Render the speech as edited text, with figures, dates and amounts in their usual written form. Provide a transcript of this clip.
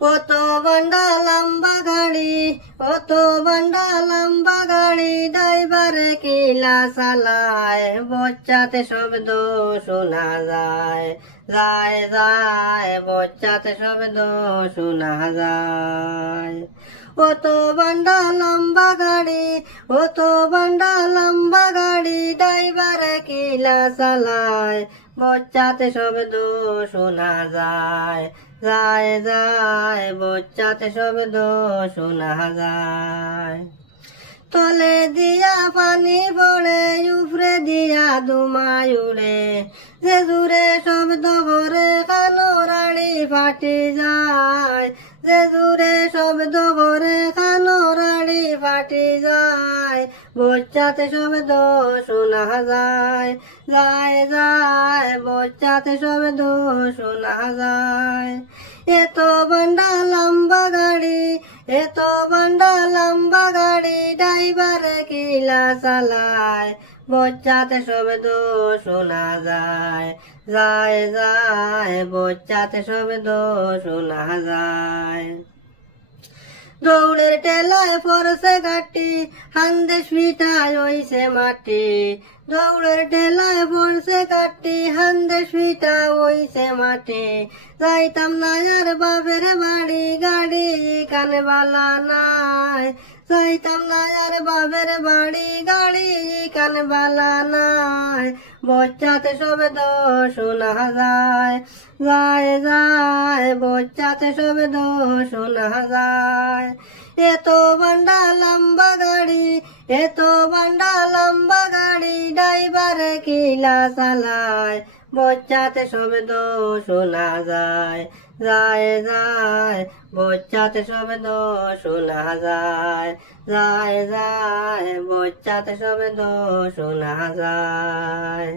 অত বান্ডা লম্বা গাড়ি, অত বান্ডা লম্বা গাড়ি, ড্রাইভারে কিলা চালায়, বচ্চাতে শব্দ শোনা যায়, যায় যায় বচ্চাতে শব্দ শোনা যায়। অত বান্ডা লম্বা গাড়ি, অত বান্ডা লম্বা গাড়ি, ড্রাইভারে কিলা চালায়, বচ্চাতে শব্দ শোনা যায়, যায় যায় বচ্চাতে শব্দ শোনা যায়। তলে দিয়া পানি পড়ে, উপরে দিয়া ধুমায় উড়ে, যে জুড়ে শব্দ করে কানোরাড়ি ফাটি যায়, যে জুড়ে শব্দ করে কানোরাড়ি ফাটি যায়, বচ্চাতে শব্দ শোনা যায়, যায় যায় বচ্চাতে শব্দ শোনা যায়। এত বান্ডা লম্বা গাড়ি, এত বান্ডা লম্বা গাড়ি, ড্রাইভারে কিলা চালায়, বচ্চাতে শব্দ শোনা যায়, যায় যায় বচ্চাতে শব্দ শোনা যায়। দৌড়ের টেলায় পড়ছে গাটি, হান্দেশ পিঠায় হইছে মাটি, দৌড়ের টেলায় পড়ছে গাটি, হান্দেশ পিঠা হইছে মাটি, যাইতাম না আর বাপের বাড়ি, গাড়ি কানে বালা নাই, যাইতাম না আর বাপের বাড়ি, গাড়ি কানে বালা নাই, বচ্চাতে শব্দ শোনা যায়, যায় যায় বচ্চাতে শব্দ শোনা যায়। এত বান্ডা লম্বা গাড়ি, এত বান্ডা লম্বা গাড়ি, ড্রাইভারে কিলা চালায়, বচ্চাতে শব্দ শোনা যায়, যায় যায় বচ্চাতে শব্দ শোনা যায়, যায় যায় বচ্চাতে শব্দ শোনা যায়।